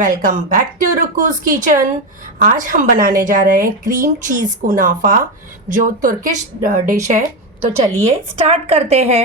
Welcome back to Rukus kitchen. आज हम बनाने जा रहे हैं क्रीम चीज़ कुनाफा, जो तुर्किश डिश है। तो चलिए स्टार्ट करते हैं।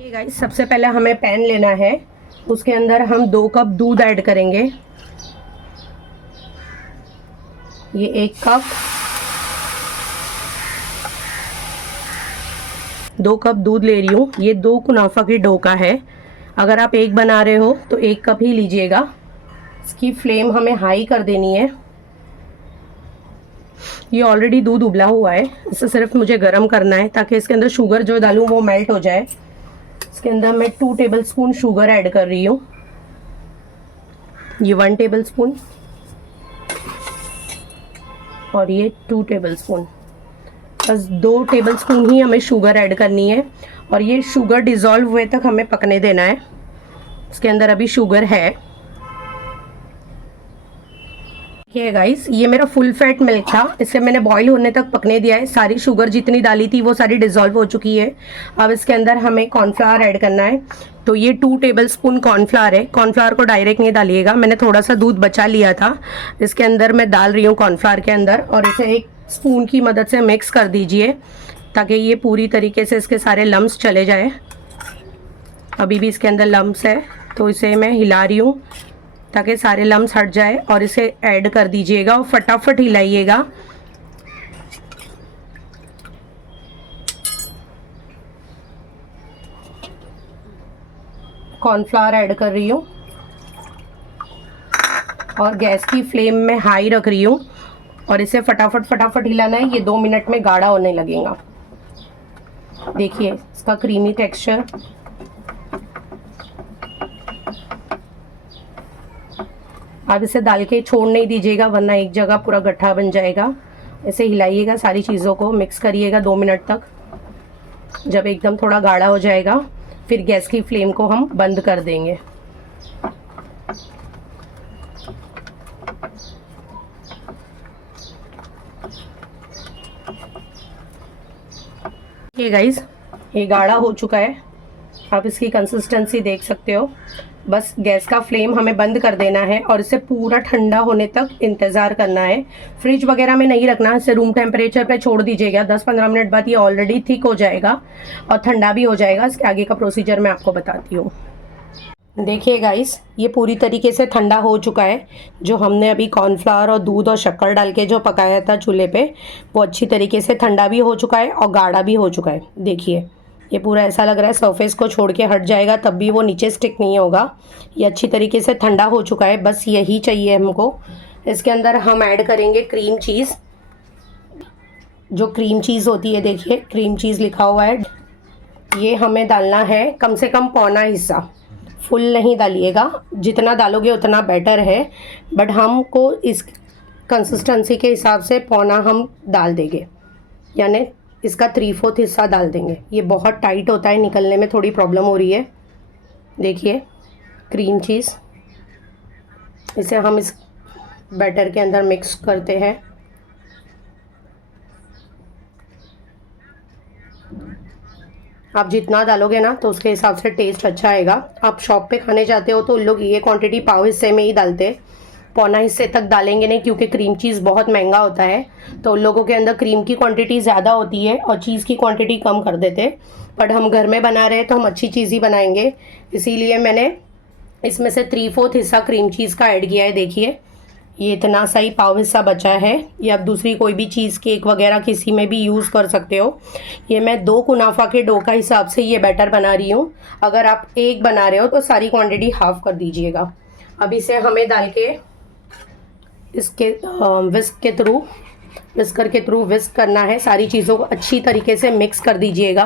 ये गाइस, सबसे पहले हमें पैन लेना है। उसके अंदर हम 2 कप दूध ऐड करेंगे। ये 1 कप, 2 कप दूध ले रही हूँ। ये 2 कुनाफा की डो का है। अगर आप 1 बना रहे हो तो 1 कप ही लीजिएगा। इसकी फ्लेम हमें हाई कर देनी है। ये ऑलरेडी दूध उबला हुआ है, इसे सिर्फ मुझे गर्म करना है ताकि इसके अंदर शुगर जो डालूं वो मेल्ट हो जाए। इसके अंदर मैं 2 टेबलस्पून शुगर ऐड कर रही हूँ। ये 1 टेबलस्पून और ये 2 टेबलस्पून। बस 2 टेबलस्पून ही हमें शुगर ऐड करनी है और ये शुगर डिज़ोल्व हुए तक हमें पकने देना है। इसके अंदर अभी शुगर है। ये गाइस, ये मेरा फुल फैट मिल्क था, इसे मैंने बॉईल होने तक पकने दिया है। सारी शुगर जितनी डाली थी वो सारी डिज़ोल्व हो चुकी है। अब इसके अंदर हमें कॉर्नफ्लावर ऐड करना है। तो ये 2 टेबलस्पून कॉर्नफ्लावर है। कॉर्नफ्लावर को डायरेक्ट नहीं डालिएगा, मैंने थोड़ा सा दूध बचा लिया था, इसके अंदर मैं डाल रही हूँ कॉर्नफ्लावर के अंदर। और इसे एक स्पून की मदद से मिक्स कर दीजिए ताकि ये पूरी तरीके से इसके सारे लम्स चले जाए। अभी भी इसके अंदर लम्स है तो इसे मैं हिला रही हूँ ताकि सारे लम्स हट जाए। और इसे ऐड कर दीजिएगा और फटाफट हिलाइएगा। कॉर्नफ्लावर ऐड कर रही हूँ और गैस की फ्लेम में हाई रख रही हूँ और इसे फटाफट हिलाना है। ये 2 मिनट में गाढ़ा होने लगेगा। देखिए इसका क्रीमी टेक्सचर। आप इसे डाल के छोड़ नहीं दीजिएगा वरना एक जगह पूरा गट्ठा बन जाएगा। इसे हिलाइएगा, सारी चीज़ों को मिक्स करिएगा 2 मिनट तक। जब एकदम थोड़ा गाढ़ा हो जाएगा फिर गैस की फ्लेम को हम बंद कर देंगे। ये गाइस, ये गाढ़ा हो चुका है। आप इसकी कंसिस्टेंसी देख सकते हो। बस गैस का फ्लेम हमें बंद कर देना है और इसे पूरा ठंडा होने तक इंतज़ार करना है। फ्रिज वगैरह में नहीं रखना, इसे रूम टेम्परेचर पे छोड़ दीजिएगा। 10-15 मिनट बाद ये ऑलरेडी थिक हो जाएगा और ठंडा भी हो जाएगा। इसके आगे का प्रोसीजर मैं आपको बताती हूँ। देखिए गाइस, ये पूरी तरीके से ठंडा हो चुका है। जो हमने अभी कॉर्नफ्लावर और दूध और शक्कर डाल के जो पकाया था चूल्हे पे, वो अच्छी तरीके से ठंडा भी हो चुका है और गाढ़ा भी हो चुका है। देखिए ये पूरा ऐसा लग रहा है सरफेस को छोड़ के हट जाएगा तब भी वो नीचे स्टिक नहीं होगा। ये अच्छी तरीके से ठंडा हो चुका है। बस यही चाहिए हमको। इसके अंदर हम ऐड करेंगे क्रीम चीज़। जो क्रीम चीज़ होती है, देखिए क्रीम चीज़ लिखा हुआ है। ये हमें डालना है कम से कम पौना हिस्सा। फुल नहीं डालिएगा, जितना डालोगे उतना बेटर है। बट हमको इस कंसिस्टेंसी के हिसाब से पौना हम डाल देंगे, यानी इसका 3/4 हिस्सा डाल देंगे। ये बहुत टाइट होता है, निकलने में थोड़ी प्रॉब्लम हो रही है। देखिए क्रीम चीज़, इसे हम इस बैटर के अंदर मिक्स करते हैं। आप जितना डालोगे ना तो उसके हिसाब से टेस्ट अच्छा आएगा। आप शॉप पे खाने जाते हो तो उन लोग ये क्वांटिटी पाव हिस्से में ही डालते, पौना हिस्से तक डालेंगे नहीं, क्योंकि क्रीम चीज़ बहुत महंगा होता है। तो उन लोगों के अंदर क्रीम की क्वांटिटी ज़्यादा होती है और चीज़ की क्वांटिटी कम कर देते। बट हम घर में बना रहे हैं तो हम अच्छी चीज़ ही बनाएंगे, इसीलिए मैंने इसमें से 3/4 हिस्सा क्रीम चीज़ का ऐड किया है। देखिए ये इतना सा ही पाव हिस्सा बचा है। ये आप दूसरी कोई भी चीज़, केक वगैरह किसी में भी यूज़ कर सकते हो। ये मैं 2 कुनाफा के डो का हिसाब से ये बैटर बना रही हूँ। अगर आप 1 बना रहे हो तो सारी क्वांटिटी हाफ कर दीजिएगा। अब इसे हमें डाल के इसके विस्कर के थ्रू विस्क करना है। सारी चीज़ों को अच्छी तरीके से मिक्स कर दीजिएगा।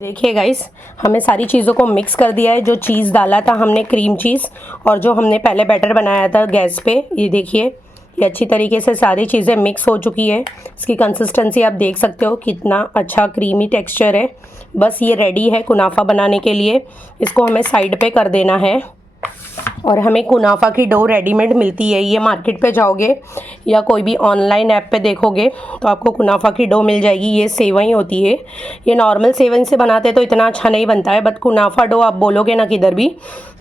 देखिए गाइस, हमें सारी चीज़ों को मिक्स कर दिया है। जो चीज़ डाला था हमने क्रीम चीज़ और जो हमने पहले बैटर बनाया था गैस पे, ये देखिए ये अच्छी तरीके से सारी चीज़ें मिक्स हो चुकी है। इसकी कंसिस्टेंसी आप देख सकते हो कितना अच्छा क्रीमी टेक्सचर है। बस ये रेडी है कुनाफा बनाने के लिए। इसको हमें साइड पे कर देना है। और हमें कुनाफा की डो रेडीमेड मिलती है। ये मार्केट पे जाओगे या कोई भी ऑनलाइन ऐप पे देखोगे तो आपको कुनाफा की डो मिल जाएगी। ये सेवई होती है। ये नॉर्मल सेवई से बनाते तो इतना अच्छा नहीं बनता है, बट कुनाफा डो आप बोलोगे ना किधर भी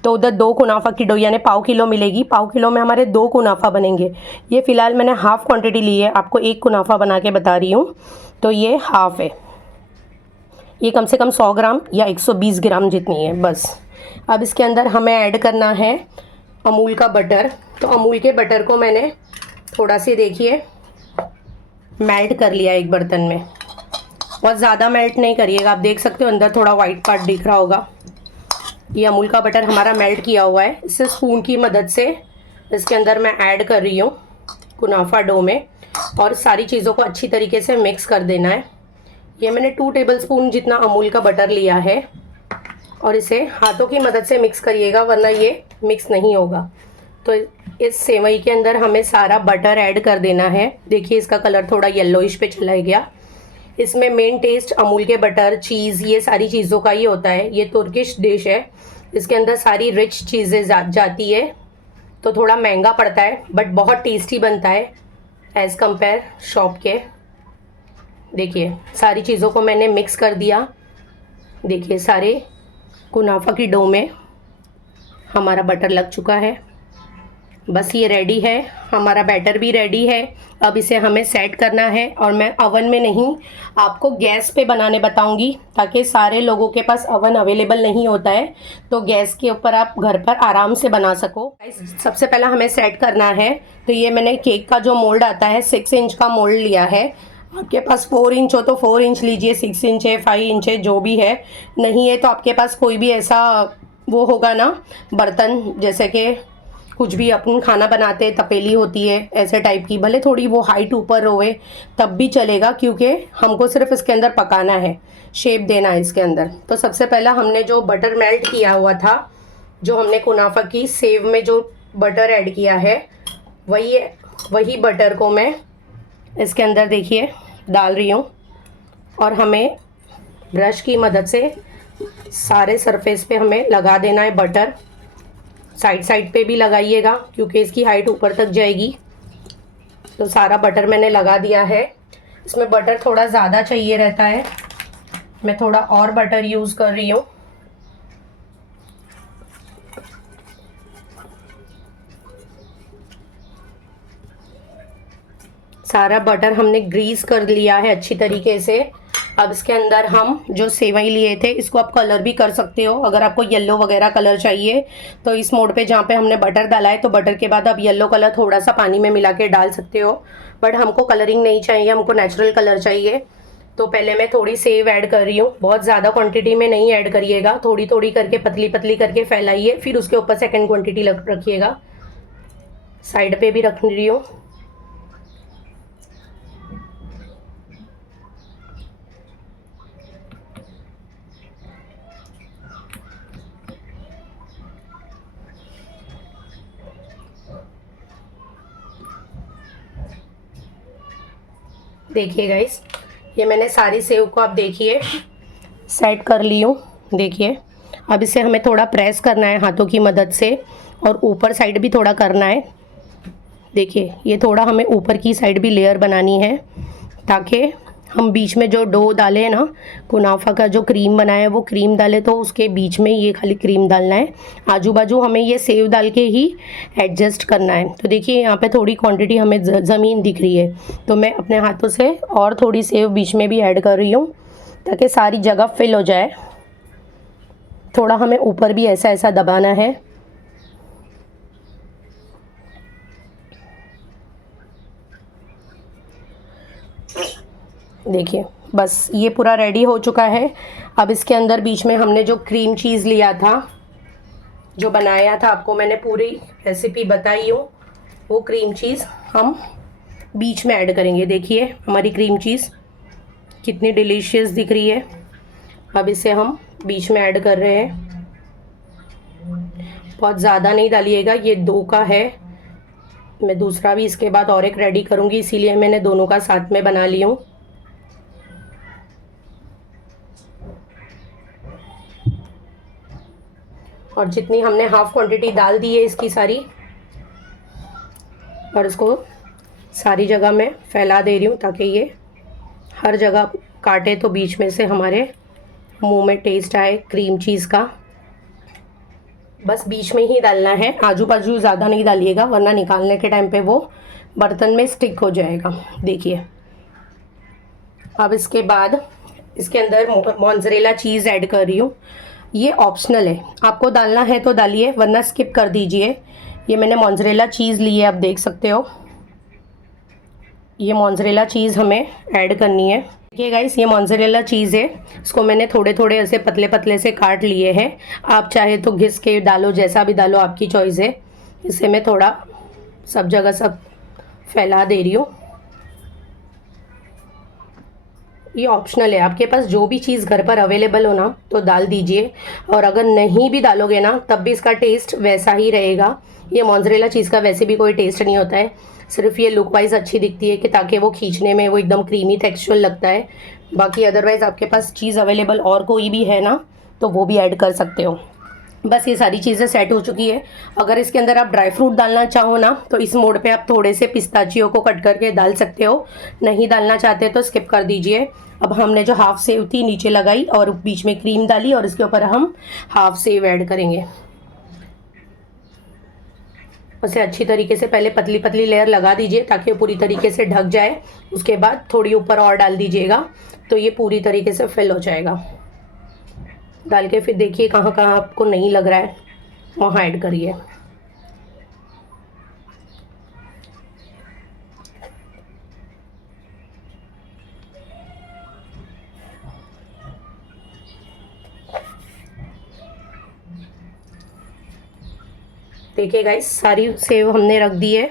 तो उधर 2 कुनाफा की डो यानी पाव किलो मिलेगी। पाव किलो में हमारे 2 कुनाफा बनेंगे। ये फ़िलहाल मैंने हाफ़ क्वान्टिटी ली है, आपको 1 कुनाफा बना के बता रही हूँ, तो ये हाफ़ है। ये कम से कम 100 ग्राम या 120 ग्राम जितनी है बस। अब इसके अंदर हमें ऐड करना है अमूल का बटर। तो अमूल के बटर को मैंने थोड़ा सी देखिए मेल्ट कर लिया एक बर्तन में। बहुत ज़्यादा मेल्ट नहीं करिएगा, आप देख सकते हो अंदर थोड़ा वाइट पार्ट दिख रहा होगा। ये अमूल का बटर हमारा मेल्ट किया हुआ है। इसे स्पून की मदद से इसके अंदर मैं ऐड कर रही हूँ कुनाफा डो में, और सारी चीज़ों को अच्छी तरीके से मिक्स कर देना है। ये मैंने 2 टेबलस्पून जितना अमूल का बटर लिया है, और इसे हाथों की मदद से मिक्स करिएगा वरना ये मिक्स नहीं होगा। तो इस सेवई के अंदर हमें सारा बटर ऐड कर देना है। देखिए इसका कलर थोड़ा येलोइश पे चला गया। इसमें मेन टेस्ट अमूल के बटर, चीज़, ये सारी चीज़ों का ही होता है। ये तुर्किश डिश है, इसके अंदर सारी रिच चीज़ें जाती है, तो थोड़ा महंगा पड़ता है बट बहुत टेस्टी बनता है एज़ कंपेयर शॉप के। देखिए सारी चीज़ों को मैंने मिक्स कर दिया। देखिए सारे कुनाफा की डो में हमारा बटर लग चुका है। बस ये रेडी है, हमारा बैटर भी रेडी है। अब इसे हमें सेट करना है, और मैं अवन में नहीं आपको गैस पे बनाने बताऊंगी, ताकि सारे लोगों के पास अवन अवेलेबल नहीं होता है तो गैस के ऊपर आप घर पर आराम से बना सको। सबसे पहला हमें सेट करना है, तो ये मैंने केक का जो मोल्ड आता है 6 इंच का मोल्ड लिया है। आपके पास 4 इंच हो तो 4 इंच लीजिए, 6 इंच है, 5 इंच है, जो भी है। नहीं है तो आपके पास कोई भी ऐसा वो होगा ना बर्तन, जैसे कि कुछ भी अपन खाना बनाते हैं तपेली होती है ऐसे टाइप की, भले थोड़ी वो हाइट ऊपर होवे तब भी चलेगा, क्योंकि हमको सिर्फ इसके अंदर पकाना है, शेप देना है इसके अंदर। तो सबसे पहला हमने जो बटर मेल्ट किया हुआ था, जो हमने कुनाफा की सेव में जो बटर ऐड किया है, वही बटर को मैं इसके अंदर देखिए डाल रही हूँ, और हमें ब्रश की मदद से सारे सरफेस पे हमें लगा देना है बटर। साइड पे भी लगाइएगा क्योंकि इसकी हाइट ऊपर तक जाएगी। तो सारा बटर मैंने लगा दिया है। इसमें बटर थोड़ा ज़्यादा चाहिए रहता है, मैं थोड़ा और बटर यूज़ कर रही हूँ। सारा बटर हमने ग्रीस कर लिया है अच्छी तरीके से। अब इसके अंदर हम जो सेवई लिए थे, इसको आप कलर भी कर सकते हो। अगर आपको येलो वगैरह कलर चाहिए तो इस मोड पे जहाँ पे हमने बटर डाला है, तो बटर के बाद आप येलो कलर थोड़ा सा पानी में मिला के डाल सकते हो। बट हमको कलरिंग नहीं चाहिए, हमको नेचुरल कलर चाहिए। तो पहले मैं थोड़ी सेव ऐड कर रही हूँ, बहुत ज़्यादा क्वान्टिटी में नहीं ऐड करिएगा, थोड़ी थोड़ी करके पतली पतली करके फैलाइए, फिर उसके ऊपर सेकेंड क्वान्टिटी रखिएगा। साइड पे भी रख रही हूँ। देखिए गाइस, ये मैंने सारी सेव को आप देखिए सेट कर ली हूँ। देखिए अब इसे हमें थोड़ा प्रेस करना है हाथों की मदद से, और ऊपर साइड भी थोड़ा करना है। देखिए ये थोड़ा हमें ऊपर की साइड भी लेयर बनानी है, ताकि हम बीच में जो डो डाले हैं ना, कुनाफा का जो क्रीम बनाया है वो क्रीम डाले, तो उसके बीच में ये खाली क्रीम डालना है। आजू बाजू हमें ये सेव डाल के ही एडजस्ट करना है। तो देखिए यहाँ पे थोड़ी क्वांटिटी हमें ज़मीन दिख रही है, तो मैं अपने हाथों से और थोड़ी सेव बीच में भी ऐड कर रही हूँ, ताकि सारी जगह फिल हो जाए। थोड़ा हमें ऊपर भी ऐसा ऐसा दबाना है। देखिए बस ये पूरा रेडी हो चुका है। अब इसके अंदर बीच में हमने जो क्रीम चीज़ लिया था, जो बनाया था, आपको मैंने पूरी रेसिपी बताई हो, वो क्रीम चीज़ हम बीच में ऐड करेंगे। देखिए हमारी क्रीम चीज़ कितनी डिलीशियस दिख रही है। अब इसे हम बीच में ऐड कर रहे हैं। बहुत ज़्यादा नहीं डालिएगा, ये 2 का है, मैं दूसरा भी इसके बाद और एक रेडी करूँगी, इसीलिए मैंने दोनों का साथ में बना ली हूँ। और जितनी हमने हाफ क्वांटिटी डाल दी है इसकी सारी, और इसको सारी जगह मैं फैला दे रही हूँ ताकि ये हर जगह काटे तो बीच में से हमारे मुंह में टेस्ट आए क्रीम चीज़ का। बस बीच में ही डालना है, आजू बाजू ज़्यादा नहीं डालिएगा वरना निकालने के टाइम पे वो बर्तन में स्टिक हो जाएगा। देखिए अब इसके बाद इसके अंदर मोज़रेला चीज़ ऐड कर रही हूँ। ये ऑप्शनल है, आपको डालना है तो डालिए वरना स्किप कर दीजिए। ये मैंने मोज़रेला चीज़ ली है, आप देख सकते हो। ये मोज़रेला चीज़ हमें ऐड करनी है। देखिए गाइस ये मोज़रेला चीज़ है, इसको मैंने थोड़े थोड़े ऐसे पतले पतले से काट लिए हैं। आप चाहे तो घिस के डालो, जैसा भी डालो आपकी चॉइस है। इसे मैं थोड़ा सब जगह सब फैला दे रही हूँ। ये ऑप्शनल है, आपके पास जो भी चीज़ घर पर अवेलेबल हो ना तो डाल दीजिए, और अगर नहीं भी डालोगे ना तब भी इसका टेस्ट वैसा ही रहेगा। ये मोज़रेला चीज़ का वैसे भी कोई टेस्ट नहीं होता है, सिर्फ ये लुक वाइज अच्छी दिखती है कि ताकि वो खींचने में वो एकदम क्रीमी टेक्सचर लगता है। बाकी अदरवाइज़ आपके पास चीज़ अवेलेबल और कोई भी है ना तो वो भी ऐड कर सकते हो। बस ये सारी चीज़ें सेट हो चुकी है। अगर इसके अंदर आप ड्राई फ्रूट डालना चाहो ना तो इस मोड पे आप थोड़े से पिस्ताचियो को कट करके डाल सकते हो, नहीं डालना चाहते तो स्किप कर दीजिए। अब हमने जो हाफ सेव थी नीचे लगाई और बीच में क्रीम डाली और इसके ऊपर हम हाफ सेव ऐड करेंगे। उसे अच्छी तरीके से पहले पतली पतली लेयर लगा दीजिए ताकि वो पूरी तरीके से ढक जाए। उसके बाद थोड़ी ऊपर और डाल दीजिएगा तो ये पूरी तरीके से फिल हो जाएगा। डाल के फिर देखिए कहाँ कहाँ आपको नहीं लग रहा है वहाँ ऐड करिए। देखिए गाइस सारी सेव हमने रख दी है।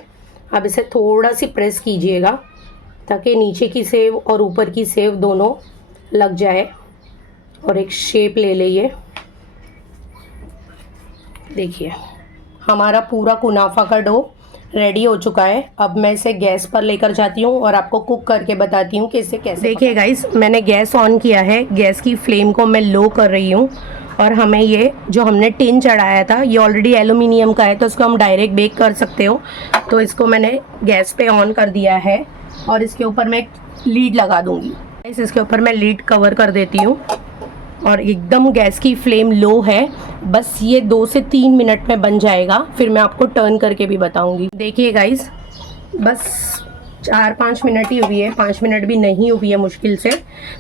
अब इसे थोड़ा सी प्रेस कीजिएगा ताकि नीचे की सेव और ऊपर की सेव दोनों लग जाए और एक शेप ले लिए। देखिए हमारा पूरा कुनाफा का डो रेडी हो चुका है। अब मैं इसे गैस पर लेकर जाती हूँ और आपको कुक करके बताती हूँ कि इसे कैसे। देखिए गाइस मैंने गैस ऑन किया है, गैस की फ्लेम को मैं लो कर रही हूँ और हमें ये जो हमने टिन चढ़ाया था ये ऑलरेडी एल्युमिनियम का है तो इसको हम डायरेक्ट बेक कर सकते हो। तो इसको मैंने गैस पे ऑन कर दिया है और इसके ऊपर मैं लीड लगा दूँगी। इसके ऊपर मैं लीड कवर कर देती हूँ और एकदम गैस की फ्लेम लो है। बस ये 2 से 3 मिनट में बन जाएगा, फिर मैं आपको टर्न करके भी बताऊंगी। देखिए गाइस बस 4-5 मिनट ही हुई है, 5 मिनट भी नहीं हुई है मुश्किल से।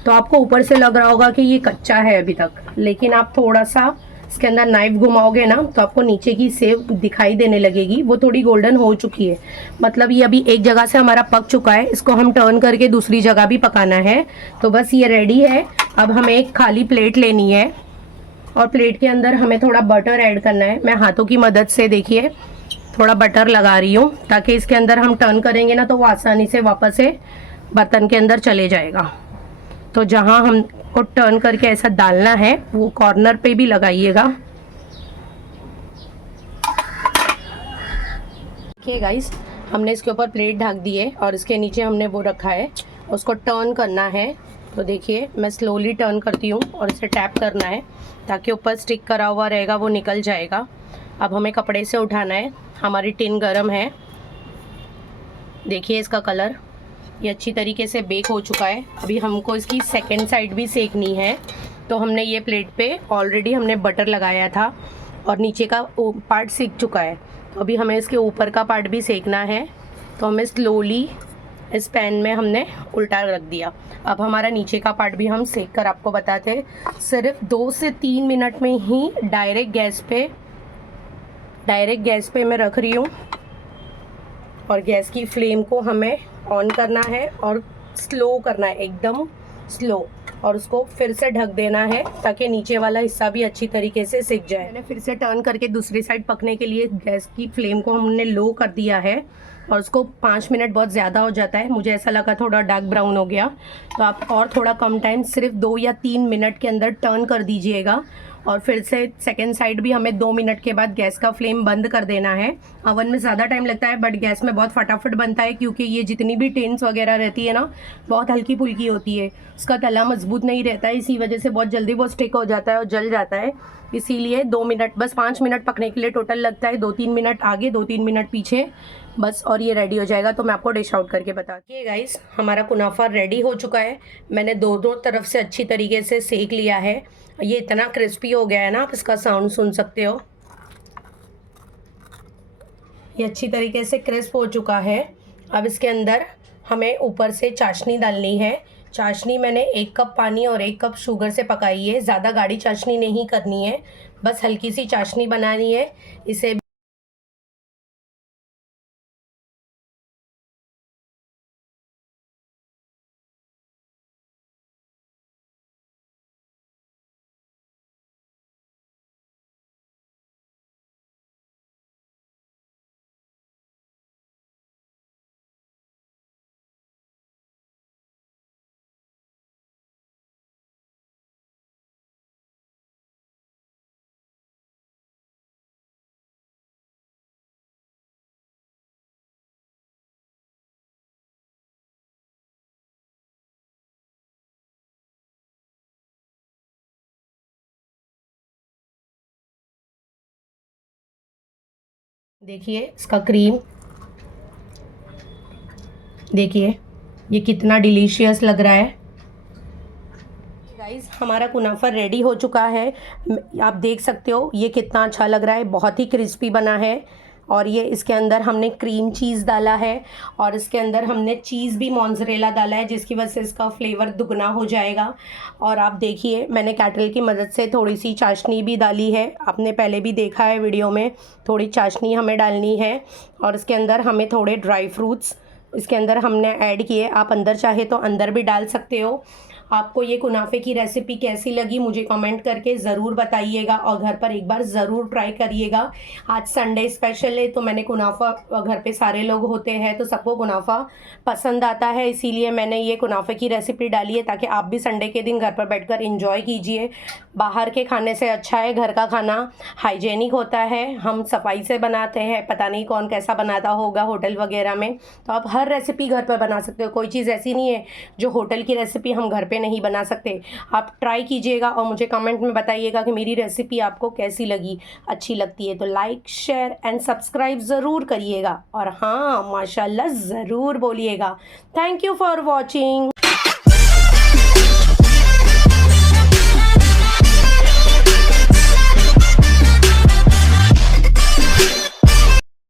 तो आपको ऊपर से लग रहा होगा कि ये कच्चा है अभी तक, लेकिन आप थोड़ा सा इसके अंदर नाइफ घुमाओगे ना तो आपको नीचे की सेव दिखाई देने लगेगी, वो थोड़ी गोल्डन हो चुकी है। मतलब ये अभी एक जगह से हमारा पक चुका है, इसको हम टर्न करके दूसरी जगह भी पकाना है। तो बस ये रेडी है। अब हमें एक खाली प्लेट लेनी है और प्लेट के अंदर हमें थोड़ा बटर ऐड करना है। मैं हाथों की मदद से देखिए थोड़ा बटर लगा रही हूँ ताकि इसके अंदर हम टर्न करेंगे ना तो वो आसानी से वापस से बर्तन के अंदर चले जाएगा। तो जहाँ हमको टर्न करके ऐसा डालना है वो कॉर्नर पे भी लगाइएगा। देखिए गाइस हमने इसके ऊपर प्लेट ढक दी है और इसके नीचे हमने वो रखा है, उसको टर्न करना है। तो देखिए मैं स्लोली टर्न करती हूँ और इसे टैप करना है ताकि ऊपर स्टिक करा हुआ रहेगा वो निकल जाएगा। अब हमें कपड़े से उठाना है। हमारी टिन गरम है, देखिए इसका कलर ये अच्छी तरीके से बेक हो चुका है। अभी हमको इसकी सेकंड साइड भी सेकनी है। तो हमने ये प्लेट पे ऑलरेडी हमने बटर लगाया था और नीचे का पार्ट सेक चुका है, तो अभी हमें इसके ऊपर का पार्ट भी सेकना है। तो हमें स्लोली इस पैन में हमने उल्टा रख दिया। अब हमारा नीचे का पार्ट भी हम सेक कर आपको बताते हैं। सिर्फ 2 से 3 मिनट में ही डायरेक्ट गैस पे मैं रख रही हूँ और गैस की फ्लेम को हमें ऑन करना है और स्लो करना है, एकदम स्लो, और उसको फिर से ढक देना है ताकि नीचे वाला हिस्सा भी अच्छी तरीके से सिक जाए। मैंने फिर से टर्न करके दूसरी साइड पकने के लिए गैस की फ्लेम को हमने लो कर दिया है और उसको 5 मिनट बहुत ज़्यादा हो जाता है, मुझे ऐसा लगा थोड़ा डार्क ब्राउन हो गया। तो आप और थोड़ा कम टाइम सिर्फ 2 या 3 मिनट के अंदर टर्न कर दीजिएगा और फिर से सेकेंड साइड भी हमें 2 मिनट के बाद गैस का फ्लेम बंद कर देना है। अवन में ज़्यादा टाइम लगता है बट गैस में बहुत फटाफट बनता है क्योंकि ये जितनी भी टिन्स वगैरह रहती है ना बहुत हल्की फुल्की होती है, उसका तला मजबूत मजबूत नहीं रहता है, इसी वजह से बहुत जल्दी वो स्टिक हो जाता है और जल जाता है। इसीलिए 2 मिनट, बस 5 मिनट पकने के लिए टोटल लगता है, 2-3 मिनट आगे 2-3 मिनट पीछे बस, और ये रेडी हो जाएगा। तो मैं आपको डिश आउट करके बताती हूँ। गाइस, हमारा कुनाफा रेडी हो चुका है। मैंने दोनों तरफ से अच्छी तरीके से सेक लिया है। ये इतना क्रिस्पी हो गया है ना, आप इसका साउंड सुन सकते हो। ये अच्छी तरीके से क्रिस्प हो चुका है। अब इसके अंदर हमें ऊपर से चाशनी डालनी है। चाशनी मैंने 1 कप पानी और 1 कप शुगर से पकाई है। ज़्यादा गाढ़ी चाशनी नहीं करनी है, बस हल्की सी चाशनी बनानी है। इसे देखिए इसका क्रीम, देखिए ये कितना डिलीशियस लग रहा है। गाइस, हमारा कुनाफा रेडी हो चुका है। आप देख सकते हो ये कितना अच्छा लग रहा है, बहुत ही क्रिस्पी बना है। और ये इसके अंदर हमने क्रीम चीज़ डाला है और इसके अंदर हमने चीज़ भी मोज़रेला डाला है, जिसकी वजह से इसका फ्लेवर दुगना हो जाएगा। और आप देखिए मैंने कैटल की मदद से थोड़ी सी चाशनी भी डाली है, आपने पहले भी देखा है वीडियो में। थोड़ी चाशनी हमें डालनी है और इसके अंदर हमें थोड़े ड्राई फ्रूट्स इसके अंदर हमने ऐड किए। आप अंदर चाहे तो अंदर भी डाल सकते हो। आपको ये कुनाफे की रेसिपी कैसी लगी मुझे कमेंट करके ज़रूर बताइएगा और घर पर एक बार ज़रूर ट्राई करिएगा। आज संडे स्पेशल है तो मैंने कुनाफा, घर पे सारे लोग होते हैं तो सबको कुनाफा पसंद आता है, इसीलिए मैंने ये कुनाफे की रेसिपी डाली है ताकि आप भी संडे के दिन घर पर बैठकर एंजॉय कीजिए। बाहर के खाने से अच्छा है घर का खाना, हाइजेनिक होता है, हम सफाई से बनाते हैं। पता नहीं कौन कैसा बनाता होगा होटल वगैरह में, तो आप हर रेसिपी घर पर बना सकते हो। कोई चीज़ ऐसी नहीं है जो होटल की रेसिपी हम घर पे नहीं बना सकते। आप ट्राई कीजिएगा और मुझे कमेंट में बताइएगा कि मेरी रेसिपी आपको कैसी लगी। अच्छी लगती है तो लाइक, शेयर एंड सब्सक्राइब ज़रूर करिएगा और हाँ, माशाल्लाह ज़रूर बोलिएगा। Thank you for watching.